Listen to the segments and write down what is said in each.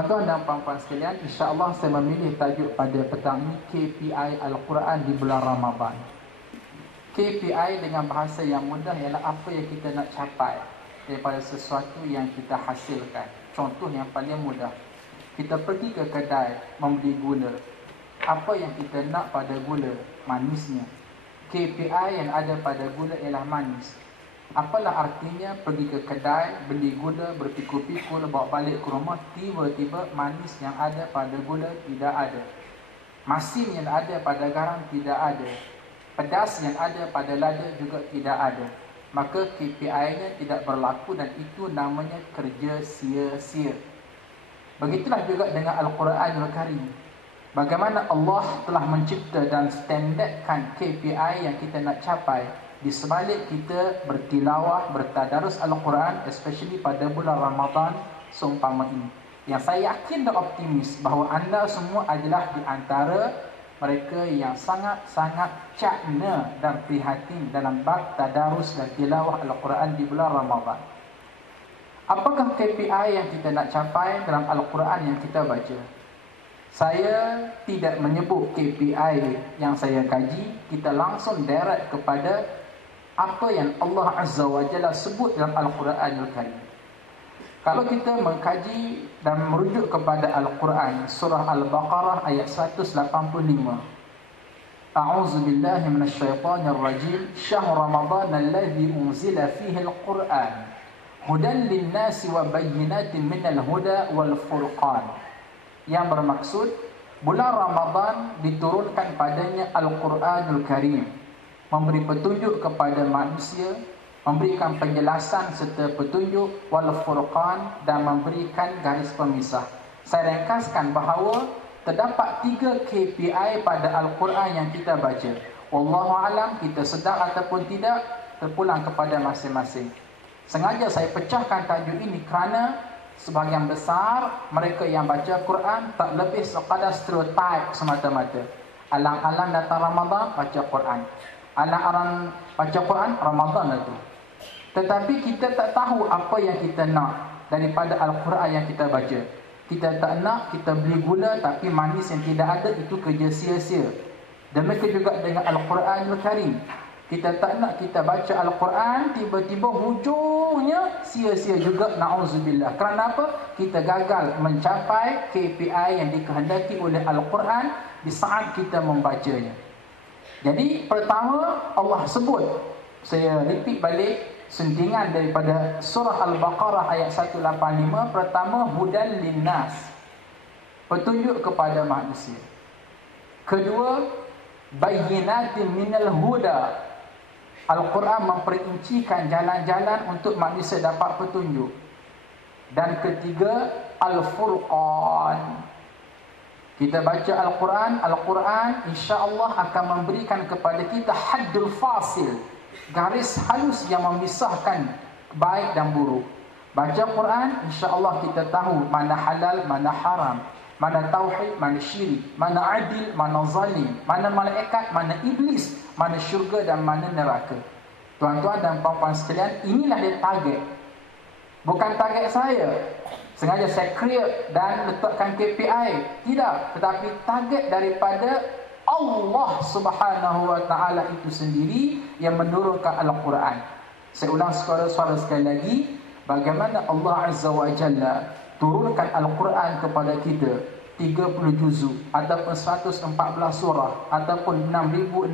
Tuan-tuan dan puan-puan sekalian, insya-Allah saya memilih tajuk pada petang ini KPI Al-Quran di bulan Ramadan. KPI dengan bahasa yang mudah ialah apa yang kita nak capai daripada sesuatu yang kita hasilkan. Contoh yang paling mudah, kita pergi ke kedai membeli gula. Apa yang kita nak pada gula? Manisnya. KPI yang ada pada gula ialah manis. Apalah artinya pergi ke kedai, beli gula, berpikul-pikul, bawa balik ke rumah, tiba-tiba manis yang ada pada gula tidak ada. Masin yang ada pada garam tidak ada. Pedas yang ada pada lada juga tidak ada. Maka KPI-nya tidak berlaku dan itu namanya kerja sia-sia. Begitulah juga dengan Al-Quranul Karim. Bagaimana Allah telah mencipta dan standardkan KPI yang kita nak capai di sebalik kita bertilawah, bertadarus Al-Quran, especially pada bulan Ramadan seumpama ini. Yang saya yakin dan optimis bahawa anda semua adalah di antara mereka yang sangat-sangat cakna dan prihatin dalam bab tadarus dan tilawah Al-Quran di bulan Ramadan. Apakah KPI yang kita nak capai dalam Al-Quran yang kita baca? Saya tidak menyebut KPI yang saya kaji, kita langsung direct kepada apa yang Allah Azza wa Jalla sebut dalam Al-Quranul Karim. Kalau kita mengkaji dan merujuk kepada Al-Quran, surah Al-Baqarah ayat 185. A'udzu billahi minasyaitonir rajim. Syahr Ramadan alladzi unzila fihi al-Quran hudan lin-nasi wa bayyinatin minal huda wal furqan. Yang bermaksud bulan Ramadan diturunkan padanya Al-Quranul Karim, memberi petunjuk kepada manusia, memberikan penjelasan serta petunjuk wal furqan dan memberikan garis pemisah. Saya ringkaskan bahawa terdapat 3 KPI pada Al-Quran yang kita baca. Wallahu alam, kita sedar ataupun tidak terpulang kepada masing-masing. Sengaja saya pecahkan tajuk ini kerana sebahagian besar mereka yang baca Quran tak lebih sekadar stereotip semata-mata. Alang-alang datang Ramadan, baca Quran. Alang-alang baca Quran, Ramadan itu. Tetapi kita tak tahu apa yang kita nak daripada Al-Quran yang kita baca. Kita tak nak kita beli gula tapi manis yang tidak ada, itu kerja sia-sia. Demikian juga dengan Al-Quranul Karim. Kita tak nak kita baca Al-Quran, tiba-tiba hujungnya sia-sia juga, na'udzubillah. Kerana apa? Kita gagal mencapai KPI yang dikehendaki oleh Al-Quran di saat kita membacanya. Jadi pertama Allah sebut, saya repeat balik sentingan daripada surah Al-Baqarah ayat 185. Pertama, hudan linnas, petunjuk kepada manusia. Kedua, bayyinatin minal huda, Al-Quran memperincikan jalan-jalan untuk manusia dapat petunjuk. Dan ketiga, Al-Furqan, kita baca Al-Quran, Al-Quran insya-Allah akan memberikan kepada kita haddul fasil, garis halus yang memisahkan baik dan buruk. Baca Quran, insya-Allah kita tahu mana halal, mana haram, mana tauhid, mana syirik, mana adil, mana zalim, mana malaikat, mana iblis, mana syurga dan mana neraka. Tuan-tuan dan puan-puan sekalian, inilah dia target. Bukan target saya. Sengaja saya create dan letakkan KPI. Tidak, tetapi target daripada Allah Subhanahu wa taala itu sendiri yang menurunkan Al-Quran. Saya ulang suara-suara sekali lagi, bagaimana Allah Azza wa Jalla turunkan Al-Quran kepada kita 30 juzuk ataupun 114 surah ataupun 6666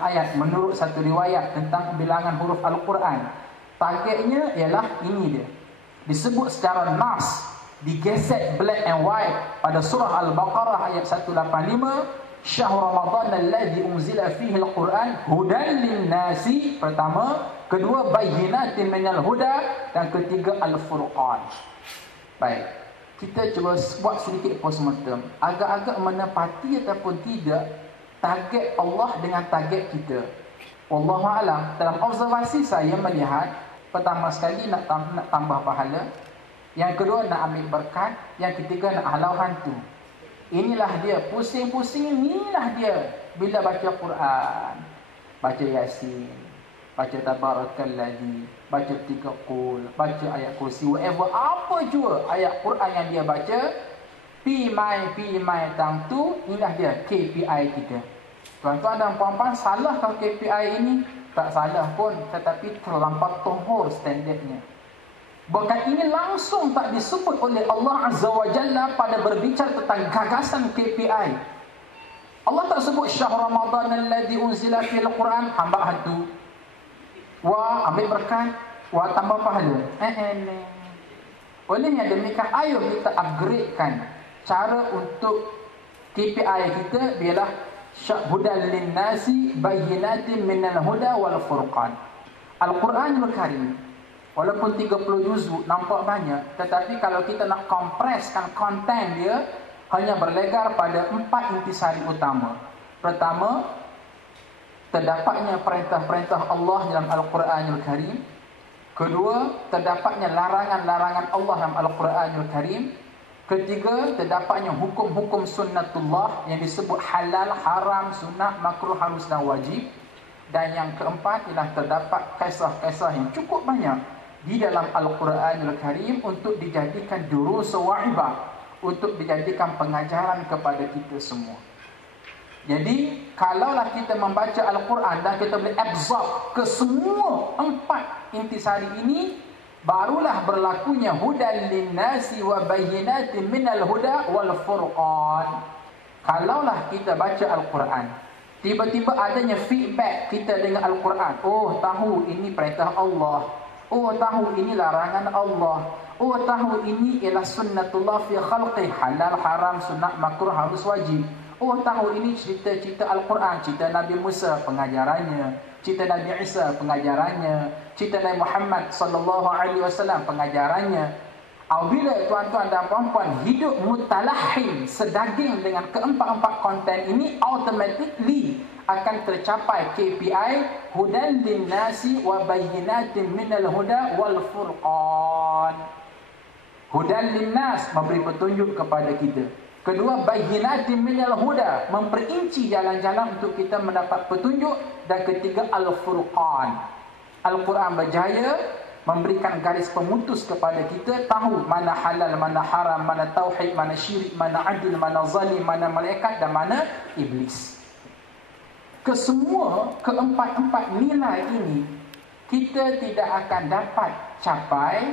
ayat menurut satu riwayat tentang bilangan huruf Al-Quran. Targetnya ialah ini dia. Disebut secara nas, digesek black and white pada surah Al-Baqarah ayat 185, Syahr Ramadan alladzi unzila fihi al-Quran hudan lin-nasi, pertama. Kedua, bayyinatin minal huda, dan ketiga, Al-Furqan. Baik, kita cuba buat sedikit postmortem, agak-agak menepati ataupun tidak target Allah dengan target kita. Wallahu a'lam. Dalam observasi saya melihat, pertama sekali nak tambah pahala, yang kedua nak ambil berkat, yang ketiga nak halau hantu. Inilah dia, pusing-pusing inilah dia bila baca Quran, baca Yasin, baca tabarakalladzi, baca 3 qul, baca ayat kursi, whatever, apa jua ayat Quran yang dia baca, pi mai tang tu, inilah dia KPI kita. Tuan-tuan dan puan-puan, salah kalau KPI ini? Tak salah pun, tetapi terlampau tohor standardnya. Bahkan ini langsung tak disebut oleh Allah Azza wa Jalla pada berbicara tentang gagasan KPI. Allah tak sebut syahr Ramadan alladhi unzila fil Quran, hamba hantu. Wah, ambil berkat, wah tambah pahala. Olehnya demikian, ayo kita upgradekan cara untuk KPI kita, biarlah hudan linnasi bayyinatin minal huda wal furqan. Al-Quranul Karim walaupun 30 juzuk nampak banyak, tetapi kalau kita nak kompreskan konten dia, hanya berlegar pada 4 intisari utama. Pertama, terdapatnya perintah-perintah Allah dalam Al-Quranul Karim. Kedua, terdapatnya larangan-larangan Allah dalam Al-Quranul Karim. Ketiga, terdapatnya hukum-hukum sunnatullah yang disebut halal, haram, sunnah, makruh, harus dan wajib. Dan yang keempat ialah terdapat kisah-kisah yang cukup banyak di dalam Al-Quranul Karim untuk dijadikan durus wa ibar, untuk dijadikan pengajaran kepada kita semua. Jadi, kalaulah kita membaca Al-Quran dan kita boleh absorb ke semua 4 intisari ini, barulah berlakunya hudan linnasi wa bayyinatin minal huda wal furqan. Kalaulah kita baca Al-Quran, tiba-tiba adanya feedback kita dengan Al-Quran. Oh, tahu ini perintah Allah. Oh, tahu ini larangan Allah. Oh, tahu ini ialah sunnatullah fi khalqih, halal, haram, sunnah, makruh, harus, wajib. Oh, tahu ini cerita-cerita Al-Quran, cerita Nabi Musa, pengajarannya, cerita Nabi Isa, pengajarannya, cerita Nabi Muhammad sallallahu alaihi wasallam, pengajarannya. Apabila tuan-tuan dan puan-puan hidup mutalahim, sedaging dengan keempat-empat konten ini, automatically akan tercapai KPI hudan linnasi wa bayyinatin minal huda wal furqan. Hudan linnas, memberi petunjuk kepada kita. Kedua, bayyinatin minal huda, memperinci jalan-jalan untuk kita mendapat petunjuk. Dan ketiga, al-furqan. Al-Quran berjaya memberikan garis pemutus kepada kita, tahu mana halal, mana haram, mana tauhid, mana syirik, mana adil, mana zalim, mana malaikat dan mana iblis. Kesemua keempat-empat nilai ini kita tidak akan dapat capai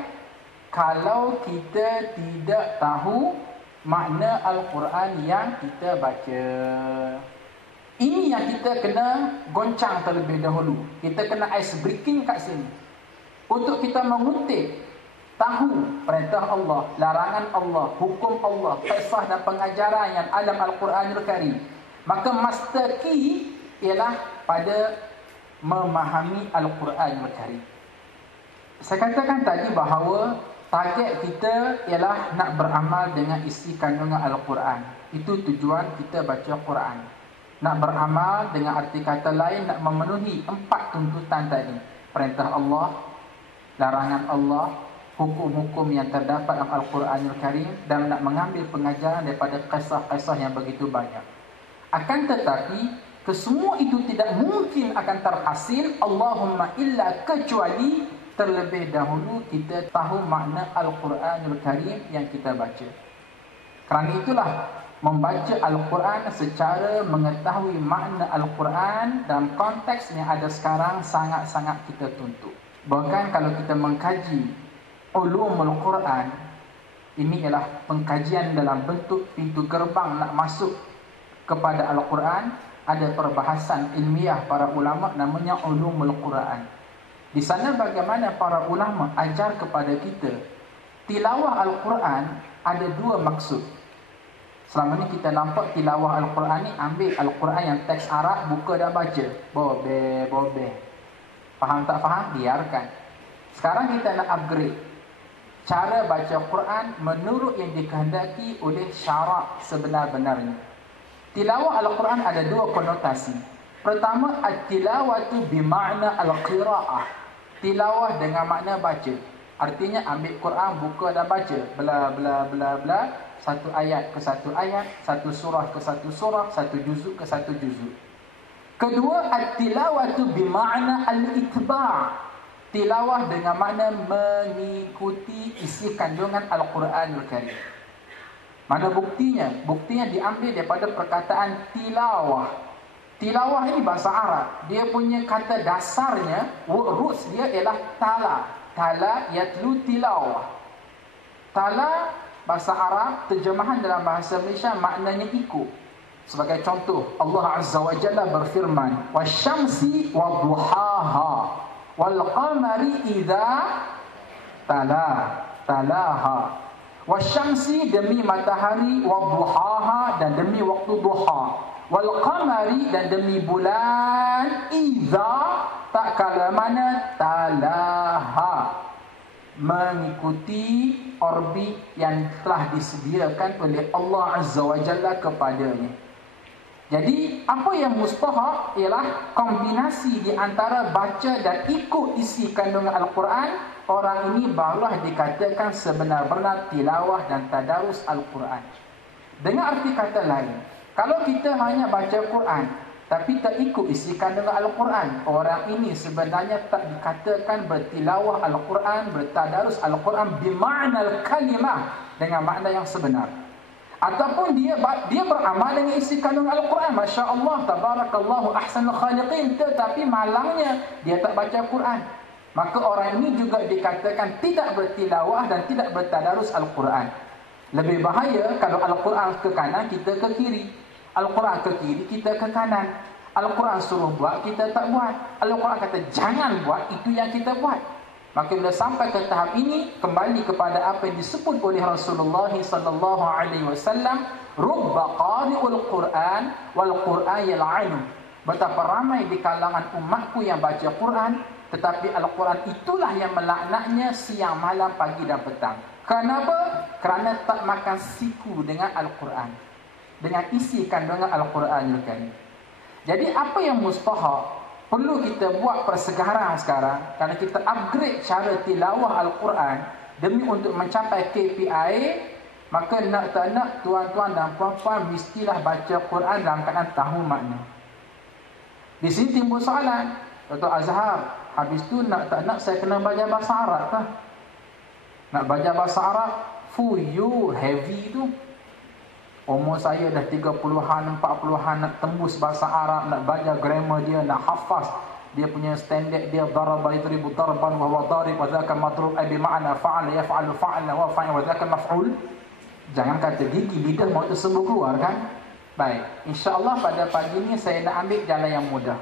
kalau kita tidak tahu makna Al-Quran yang kita baca. Ini yang kita kena goncang terlebih dahulu. Kita kena ice breaking kat sini. Untuk kita mengutip, tahu perintah Allah, larangan Allah, hukum Allah, kisah dan pengajaran yang ada dalam Al-Quranul Karim. Maka master key ialah pada memahami Al-Quranul Karim. Saya katakan tadi bahawa target kita ialah nak beramal dengan isi kandungan Al-Quran. Itu tujuan kita baca Quran. Nak beramal dengan arti kata lain, nak memenuhi 4 tuntutan tadi. Perintah Allah, larangan Allah, hukum-hukum yang terdapat dalam Al-Quranul Karim, dan nak mengambil pengajaran daripada kisah-kisah yang begitu banyak. Akan tetapi, kesemua itu tidak mungkin akan terhasil, Allahumma illa, kecuali terlebih dahulu kita tahu makna Al-Quranul Karim yang kita baca. Kerana itulah membaca Al-Quran secara mengetahui makna Al-Quran dalam konteks yang ada sekarang sangat-sangat kita tuntut. Bahkan kalau kita mengkaji ulumul Quran, ini ialah pengkajian dalam bentuk pintu gerbang nak masuk kepada Al-Quran. Ada perbahasan ilmiah para ulama namanya ulumul Quran. Di sana bagaimana para ulama ajar kepada kita, tilawah Al-Quran ada 2 maksud. Selama ni kita nampak tilawah Al-Quran ni, ambil Al-Quran yang teks Arab, buka dan baca. Bobe. Faham tak faham? Biarkan. Sekarang kita nak upgrade cara baca Quran menurut yang dikehendaki oleh syarak sebenar-benarnya. Tilawah Al-Quran ada 2 konotasi. Pertama, at-tilawatu bimakna al-qira'ah. Tilawah dengan makna baca. Artinya ambil Quran, buka dan baca. Bla bla bla bla. Satu ayat ke satu ayat, satu surah ke satu surah, satu juzuk ke satu juzuk. Kedua, at-tilawatu bima'na al-itba'. Tilawah dengan makna mengikuti isi kandungan Al-Quranul Karim. Mana buktinya? Buktinya diambil daripada perkataan tilawah. Tilawah ini bahasa Arab. Dia punya kata dasarnya, roots dia ialah tala. Tala yatlu tilawah. Tala bahasa Arab, terjemahan dalam bahasa Malaysia maknanya ikut. Sebagai contoh, Allah Azza wa Jalla berfirman, "Wasyamsi wadduhaha wal qamari idza talaha." Wasyamsi demi matahari, wadduhaha dan demi waktu duha, wal qamari dan demi bulan, idza tak kala mana talaha, mengikuti orbit yang telah disediakan oleh Allah Azza wa Jalla kepadanya. Jadi, apa yang mustahak ialah kombinasi di antara baca dan ikut isi kandungan Al-Quran. Orang ini barulah dikatakan sebenar-benar tilawah dan tadarus Al-Quran. Dengan arti kata lain, kalau kita hanya baca Quran tapi tak ikut isi kandungan Al-Quran, orang ini sebenarnya tak dikatakan bertilawah Al-Quran, bertadarus Al-Quran bima'nal kalimah, dengan makna yang sebenar. Ataupun dia beramal dengan isi kandungan Al-Quran, Masya Allah, tabarakallahu ahsanul khaliqin, tetapi malangnya dia tak baca Quran. Maka orang ini juga dikatakan tidak bertilawah dan tidak bertadarus Al-Quran. Lebih bahaya kalau Al-Quran ke kanan, kita ke kiri. Al-Quran ke kiri, kita ke kanan. Al-Quran suruh buat, kita tak buat. Al-Quran kata jangan buat, itu yang kita buat. Maka bila sampai ke tahap ini, kembali kepada apa yang disebut oleh Rasulullah sallallahu alaihi wasallam, rubba qari'ul Quran wal Quran yal'anu. Betapa ramai di kalangan umatku yang baca Quran, tetapi Al-Quran itulah yang melaknatnya siang, malam, pagi dan petang. Kenapa? Kerana tak makan siku dengan Al-Quran, dengan isi kandungan Al-Quranul Karim. Jadi apa yang mustahak perlu kita buat persegaran sekarang, kerana kita upgrade cara tilawah Al-Quran demi untuk mencapai KPI. Maka nak tak nak, tuan-tuan dan puan-puan mestilah baca Quran dalam keadaan tahu makna. Di sini timbul soalan, Dr. Azhar, habis tu nak tak nak saya kena belajar bahasa Arab kah? Nak belajar bahasa Arab full you heavy tu. Umur saya dah 30-an, 40-an, nak tembus bahasa Arab, nak belajar grammar dia, nak hafaz dia punya standard dia, daraba yadribu darban wa huwa darib wa dzaka madrub ay bi ma'na fa'ala yaf'alu fa'ala wa fa'il wa dzaka maf'ul. Jangan kata gigi lidah mau tersembur keluar kan. Baik, insya-Allah pada pagi ni saya nak ambil jalan yang mudah.